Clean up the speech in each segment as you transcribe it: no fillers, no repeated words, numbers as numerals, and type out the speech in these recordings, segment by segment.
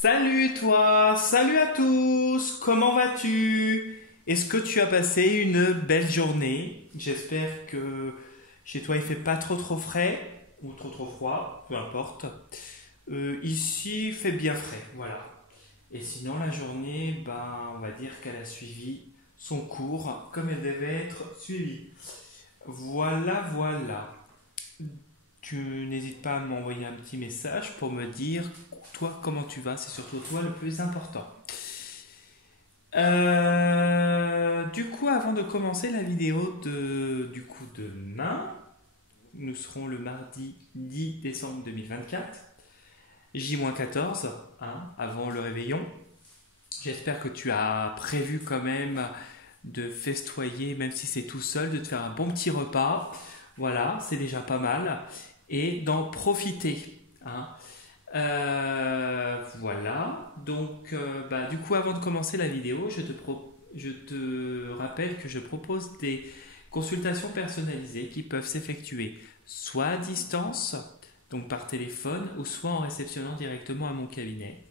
Salut toi, salut à tous, comment vas-tu? Est-ce que tu as passé une belle journée? J'espère que chez toi il fait pas trop frais ou trop froid, peu importe. Ici il fait bien frais, voilà. Et sinon la journée, on va dire qu'elle a suivi son cours comme elle devait être suivie. Voilà. Tu n'hésites pas à m'envoyer un petit message pour me dire toi comment tu vas, c'est surtout toi le plus important. Du coup, avant de commencer la vidéo du coup demain, nous serons le mardi 10 décembre 2024, J-14, avant le réveillon. J'espère que tu as prévu quand même de festoyer, même si c'est tout seul, de te faire un bon petit repas. Voilà, c'est déjà pas mal. Et d'en profiter. Voilà. Donc, du coup, avant de commencer la vidéo, je te rappelle que je propose des consultations personnalisées qui peuvent s'effectuer soit à distance, donc par téléphone, ou soit en réceptionnant directement à mon cabinet.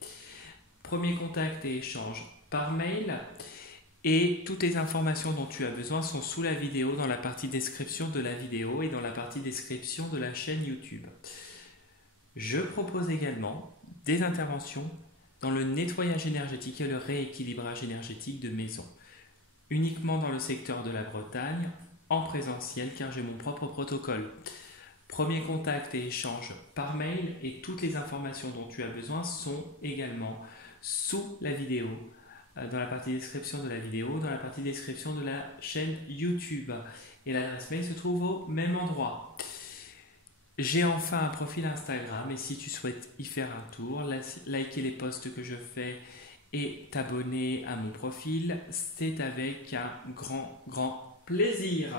Premier contact et échange par mail. Et toutes les informations dont tu as besoin sont sous la vidéo, dans la partie description de la vidéo et dans la partie description de la chaîne YouTube. Je propose également des interventions dans le nettoyage énergétique et le rééquilibrage énergétique de maison, uniquement dans le secteur de la Bretagne, en présentiel car j'ai mon propre protocole. Premier contact et échange par mail et toutes les informations dont tu as besoin sont également sous la vidéo, dans la partie description de la vidéo, dans la partie description de la chaîne YouTube. Et l'adresse mail se trouve au même endroit. J'ai enfin un profil Instagram et si tu souhaites y faire un tour, liker les posts que je fais et t'abonner à mon profil, c'est avec un grand plaisir.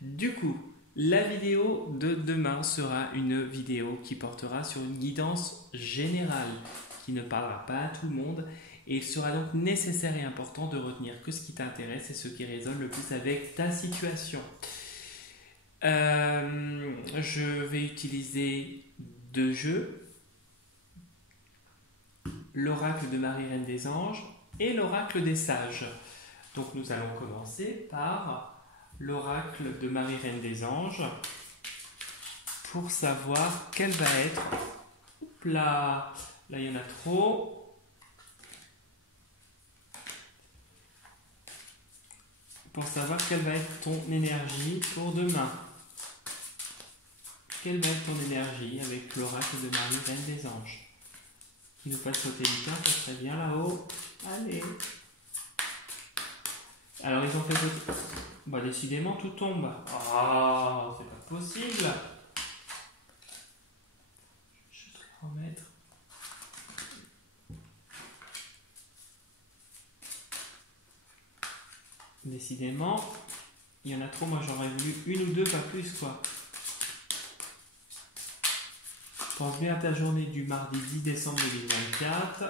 Du coup, la vidéo de demain sera une vidéo qui portera sur une guidance générale qui ne parlera pas à tout le monde. Et il sera donc nécessaire et important de retenir que ce qui t'intéresse et ce qui résonne le plus avec ta situation. Je vais utiliser deux jeux, l'oracle de Marie Reine des Anges et l'oracle des Sages. Donc nous allons commencer par l'oracle de Marie Reine des Anges pour savoir quelle va être... Là il y en a trop... Pour savoir quelle va être ton énergie pour demain. Quelle va être ton énergie avec l'oracle de Marie Reine des Anges? Qui nous passe au téléphone, ça serait bien là-haut. Allez. Alors ils ont fait... décidément tout tombe. Ah, c'est pas possible. Je vais te remettre. Décidément, il y en a trop, moi j'aurais voulu une ou deux, pas plus quoi. Pense bien à ta journée du mardi 10 décembre 2024.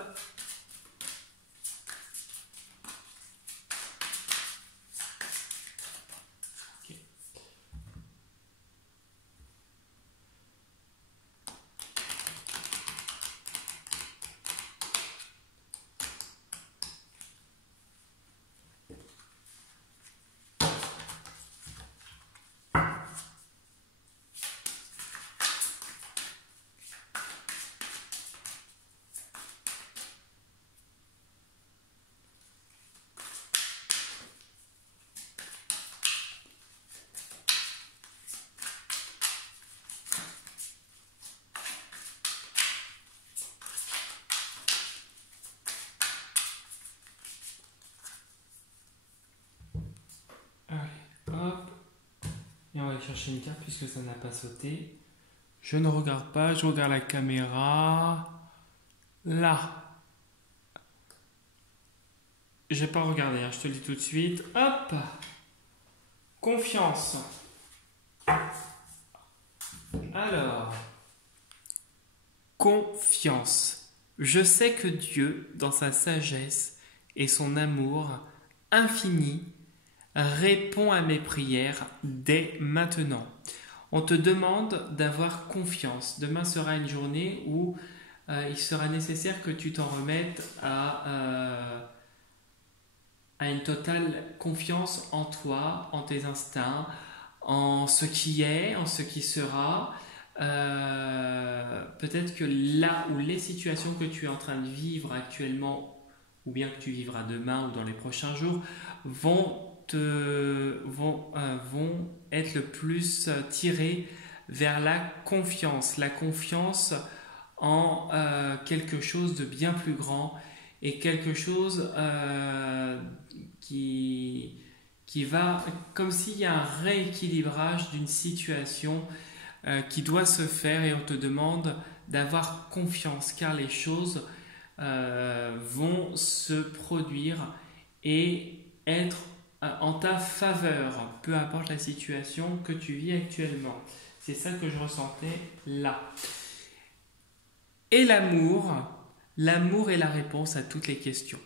Okay. On va aller chercher une carte puisque ça n'a pas sauté. Je ne regarde pas, je regarde la caméra. Là. Je n'ai pas regardé, je te le dis tout de suite. Hop. Confiance. Alors. Confiance. Je sais que Dieu, dans sa sagesse et son amour infini, répond à mes prières dès maintenant. On te demande d'avoir confiance. Demain sera une journée où il sera nécessaire que tu t'en remettes à une totale confiance en toi, en tes instincts, en ce qui est, en ce qui sera. Peut-être que là où les situations que tu es en train de vivre actuellement, ou bien que tu vivras demain ou dans les prochains jours, vont être le plus tirées vers la confiance en quelque chose de bien plus grand et quelque chose qui va, comme s'il y a un rééquilibrage d'une situation qui doit se faire et on te demande d'avoir confiance car les choses vont se produire et être en ta faveur, peu importe la situation que tu vis actuellement. C'est ça que je ressentais là. Et l'amour est la réponse à toutes les questions.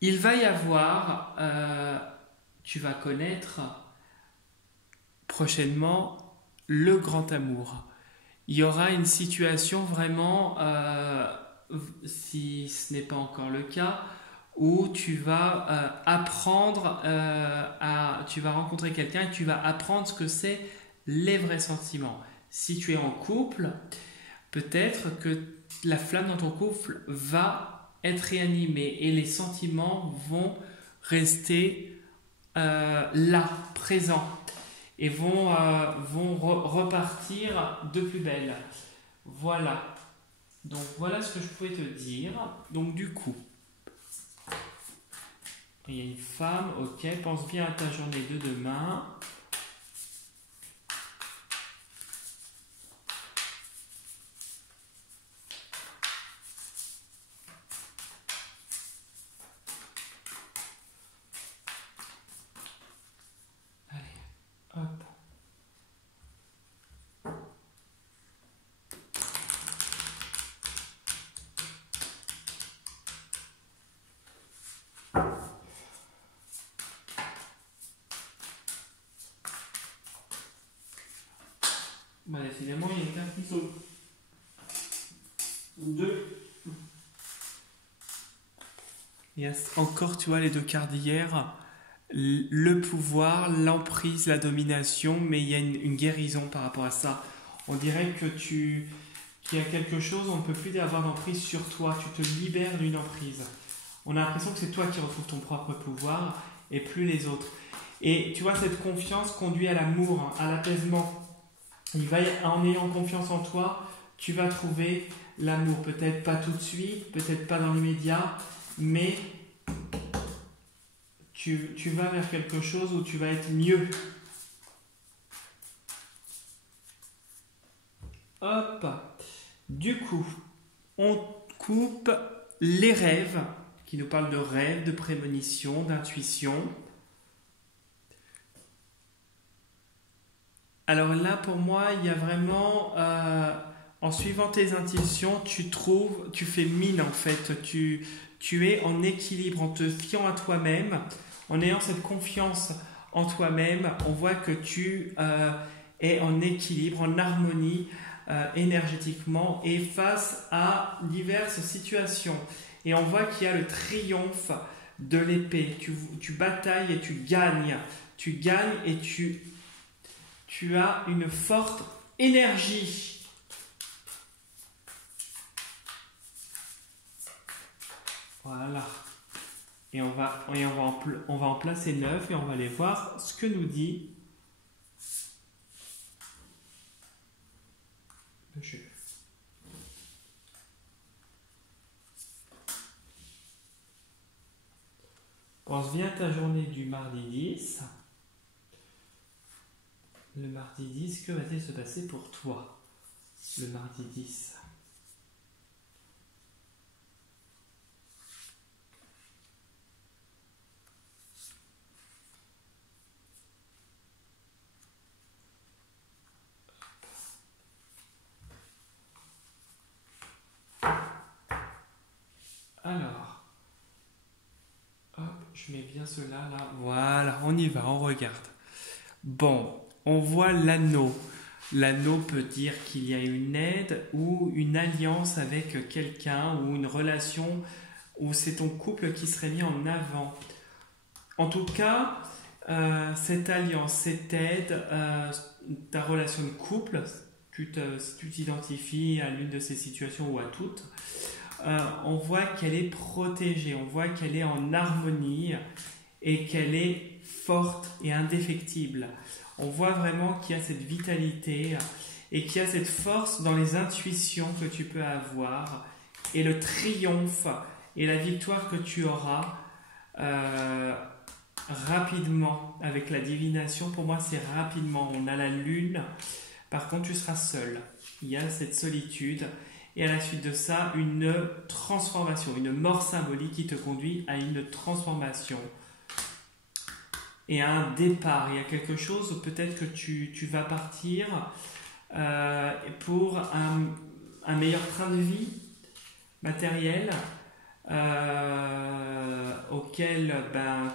Il va y avoir, tu vas connaître prochainement le grand amour. Il y aura une situation vraiment, si ce n'est pas encore le cas, où tu vas tu vas rencontrer quelqu'un et tu vas apprendre ce que c'est les vrais sentiments. Si tu es en couple, peut-être que la flamme dans ton couple va être réanimée et les sentiments vont rester là, présents et vont repartir de plus belle. Voilà. Donc voilà ce que je pouvais te dire. Donc du coup, il y a une femme, ok, pense bien à ta journée de demain. Allez, hop. Bah, décidément, il y a une carte qui saute. Deux. Il y a encore, tu vois, les deux cartes d'hier. Le pouvoir, l'emprise, la domination, mais il y a une guérison par rapport à ça. On dirait que qu'il y a quelque chose, on ne peut plus avoir d'emprise sur toi. Tu te libères d'une emprise. On a l'impression que c'est toi qui retrouves ton propre pouvoir et plus les autres. Et tu vois, cette confiance conduit à l'amour, à l'apaisement. En ayant confiance en toi, tu vas trouver l'amour. Peut-être pas tout de suite, peut-être pas dans l'immédiat, mais tu vas vers quelque chose où tu vas être mieux. Hop. Du coup, on coupe les rêves, qui nous parlent de rêves, de prémonition, d'intuition. Alors là, pour moi, il y a vraiment, en suivant tes intuitions, tu fais mine en fait. Tu es en équilibre, en te fiant à toi-même, en ayant cette confiance en toi-même. On voit que tu es en équilibre, en harmonie énergétiquement et face à diverses situations. Et on voit qu'il y a le triomphe de l'épée. Tu batailles et tu gagnes. Tu gagnes et tu as une forte énergie. Voilà. Et on va en placer 9 et on va aller voir ce que nous dit le jeu. Pense bien à ta journée du mardi 10. Le mardi 10, que va-t-il se passer pour toi? Le mardi 10. Alors, hop, je mets bien cela là. Voilà, on y va, on regarde. Bon, on voit l'anneau. L'anneau peut dire qu'il y a une aide ou une alliance avec quelqu'un ou une relation où c'est ton couple qui serait mis en avant. En tout cas, cette alliance, cette aide, ta relation de couple, si tu t'identifies à l'une de ces situations ou à toutes, on voit qu'elle est protégée, on voit qu'elle est en harmonie et qu'elle est forte et indéfectible. On voit vraiment qu'il y a cette vitalité et qu'il y a cette force dans les intuitions que tu peux avoir et le triomphe et la victoire que tu auras rapidement avec la divination. Pour moi, c'est rapidement. On a la lune. Par contre, tu seras seul. Il y a cette solitude. Et à la suite de ça, une transformation, une mort symbolique qui te conduit à une transformation. Et à un départ. Il y a quelque chose, peut-être que tu vas partir pour un meilleur train de vie matériel auquel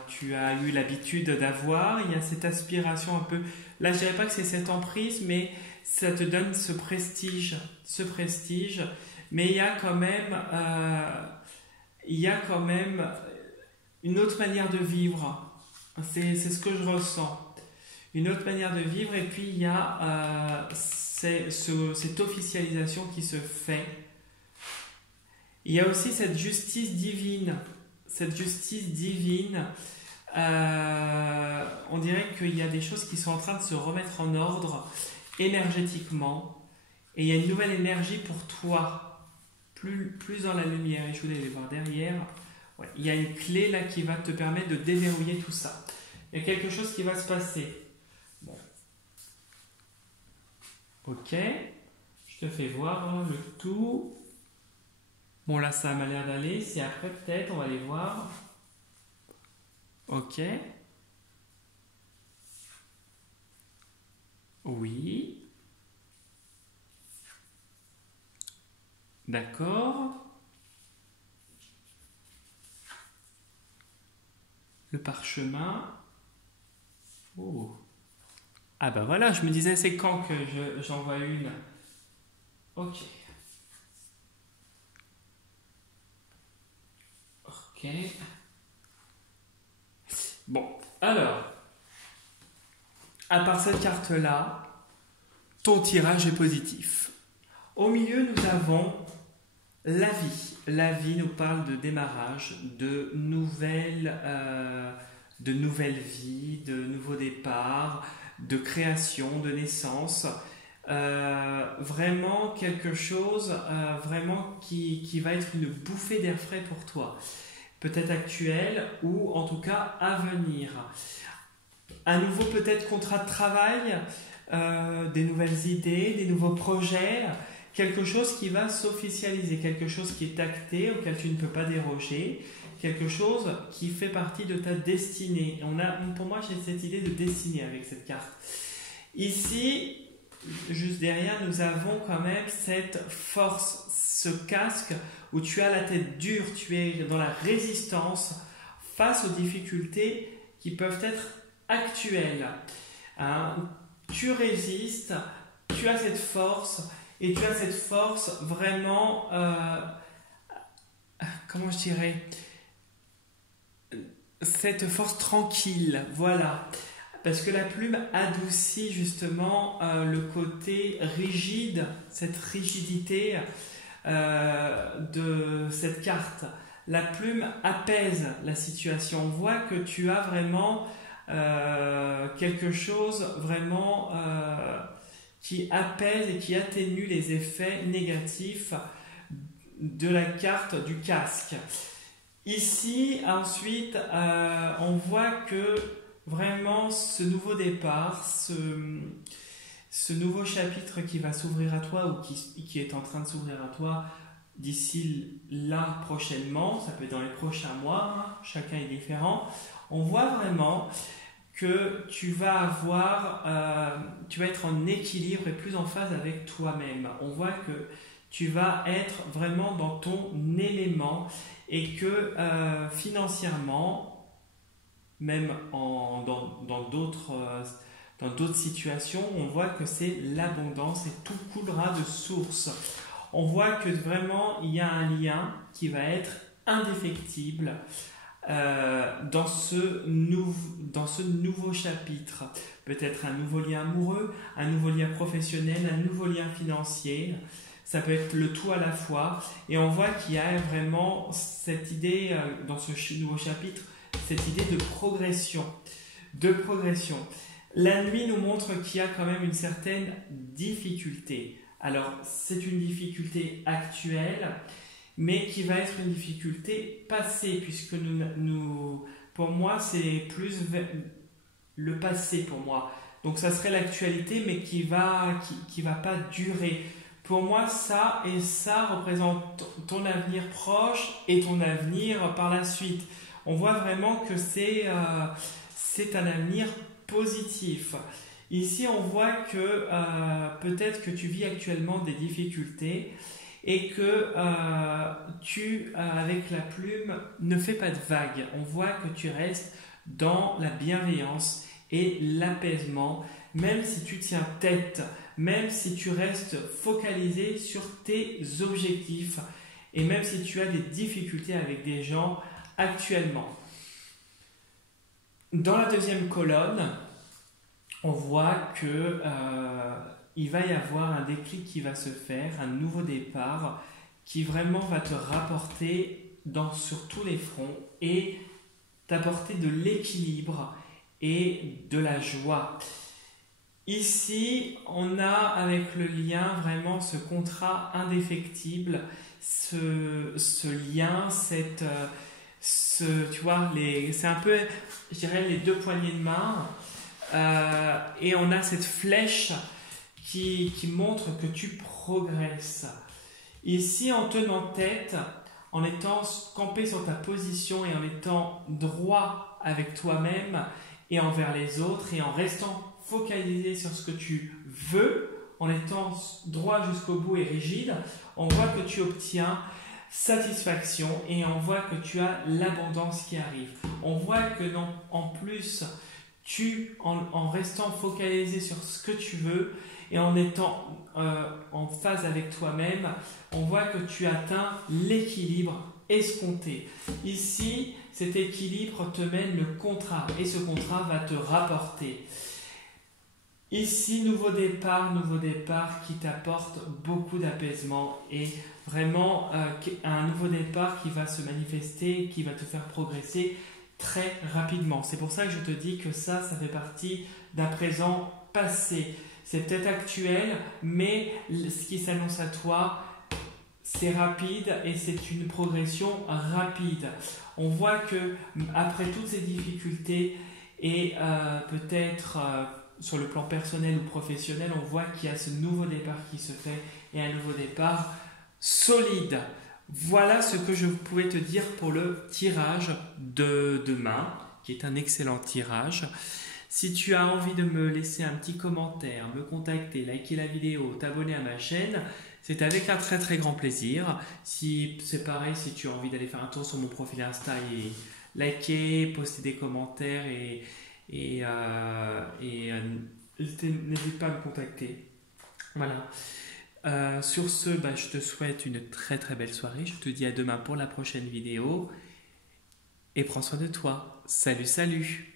tu as eu l'habitude d'avoir. Il y a cette aspiration un peu... Là, je ne dirais pas que c'est cette emprise, mais ça te donne ce prestige. Mais il y a quand même une autre manière de vivre. C'est ce que je ressens. Une autre manière de vivre, et puis il y a cette officialisation qui se fait. Il y a aussi cette justice divine. Cette justice divine, on dirait qu'il y a des choses qui sont en train de se remettre en ordre énergétiquement. Et il y a une nouvelle énergie pour toi, plus dans la lumière. Et je voulais les voir derrière. Ouais, il y a une clé là qui va te permettre de déverrouiller tout ça. Il y a quelque chose qui va se passer. Bon. Ok. Je te fais voir le tout. Bon, là, ça m'a l'air d'aller. Si après, peut-être, on va aller voir. Ok. Oui. D'accord. Le parchemin. Oh. Ah bah voilà, je me disais, c'est quand que j'en vois une. Ok. Ok. Bon, alors, à part cette carte-là, ton tirage est positif. Au milieu, nous avons la vie. La vie nous parle de démarrage, de nouvelles vies, de nouveaux départs, de création, de naissance. Vraiment quelque chose vraiment qui va être une bouffée d'air frais pour toi. Peut-être actuel ou en tout cas à venir. Un nouveau peut-être contrat de travail, des nouvelles idées, des nouveaux projets, quelque chose qui va s'officialiser, quelque chose qui est acté, auquel tu ne peux pas déroger, quelque chose qui fait partie de ta destinée. Pour moi, j'ai cette idée de destinée avec cette carte. Ici, juste derrière, nous avons quand même cette force, ce casque où tu as la tête dure, tu es dans la résistance face aux difficultés qui peuvent être actuelles. Tu résistes, tu as cette force, et tu as cette force vraiment, comment je dirais, cette force tranquille, voilà. Parce que la plume adoucit justement le côté rigide, cette rigidité de cette carte. La plume apaise la situation. On voit que tu as vraiment quelque chose vraiment qui apaise et qui atténue les effets négatifs de la carte du casque. Ici, ensuite, on voit que vraiment ce nouveau départ, ce nouveau chapitre qui va s'ouvrir à toi ou qui est en train de s'ouvrir à toi d'ici là prochainement, ça peut être dans les prochains mois, chacun est différent, on voit vraiment que tu vas être en équilibre et plus en phase avec toi-même. On voit que tu vas être vraiment dans ton élément et que financièrement, même dans d'autres dans d'autres situations, on voit que c'est l'abondance et tout coulera de source. On voit que vraiment il y a un lien qui va être indéfectible dans ce nouveau chapitre. Peut-être un nouveau lien amoureux, un nouveau lien professionnel, un nouveau lien financier. Ça peut être le tout à la fois. Et on voit qu'il y a vraiment cette idée dans ce nouveau chapitre, cette idée de progression. La nuit nous montre qu'il y a quand même une certaine difficulté. Alors, c'est une difficulté actuelle, mais qui va être une difficulté passée, puisque pour moi, c'est plus le passé pour moi. Donc, ça serait l'actualité, mais qui va pas durer. Pour moi, ça et ça représentent ton avenir proche et ton avenir par la suite. On voit vraiment que c'est un avenir positif. Ici, on voit que peut-être que tu vis actuellement des difficultés et que avec la plume, ne fais pas de vagues. On voit que tu restes dans la bienveillance et l'apaisement, même si tu tiens tête, même si tu restes focalisé sur tes objectifs et même si tu as des difficultés avec des gens actuellement. Dans la deuxième colonne, on voit que il va y avoir un déclic qui va se faire, un nouveau départ qui vraiment va te rapporter sur tous les fronts et t'apporter de l'équilibre et de la joie. Ici, on a avec le lien vraiment ce contrat indéfectible, ce lien, tu vois, c'est un peu, je dirais, les deux poignées de main. Et on a cette flèche qui montre que tu progresses. Ici, en tenant tête, en étant campé sur ta position et en étant droit avec toi-même et envers les autres et en restant focalisé sur ce que tu veux, en étant droit jusqu'au bout et rigide, on voit que tu obtiens satisfaction et on voit que tu as l'abondance qui arrive. On voit que en plus, en restant focalisé sur ce que tu veux et en étant en phase avec toi-même, on voit que tu atteins l'équilibre escompté. Ici, cet équilibre te mène le contrat et ce contrat va te rapporter. Ici, nouveau départ qui t'apporte beaucoup d'apaisement et vraiment un nouveau départ qui va se manifester, qui va te faire progresser très rapidement. C'est pour ça que je te dis que ça fait partie d'un présent passé. C'est peut-être actuel, mais ce qui s'annonce à toi, c'est rapide et c'est une progression rapide. On voit que après toutes ces difficultés et peut-être sur le plan personnel ou professionnel, on voit qu'il y a ce nouveau départ qui se fait et un nouveau départ solide. Voilà ce que je pouvais te dire pour le tirage de demain, qui est un excellent tirage. Si tu as envie de me laisser un petit commentaire, me contacter, liker la vidéo, t'abonner à ma chaîne, c'est avec un très très grand plaisir. Si c'est pareil, si tu as envie d'aller faire un tour sur mon profil Insta et liker, poster des commentaires et n'hésite pas à me contacter. Voilà. Sur ce, je te souhaite une très très belle soirée. Je te dis à demain pour la prochaine vidéo. Et prends soin de toi. Salut, salut!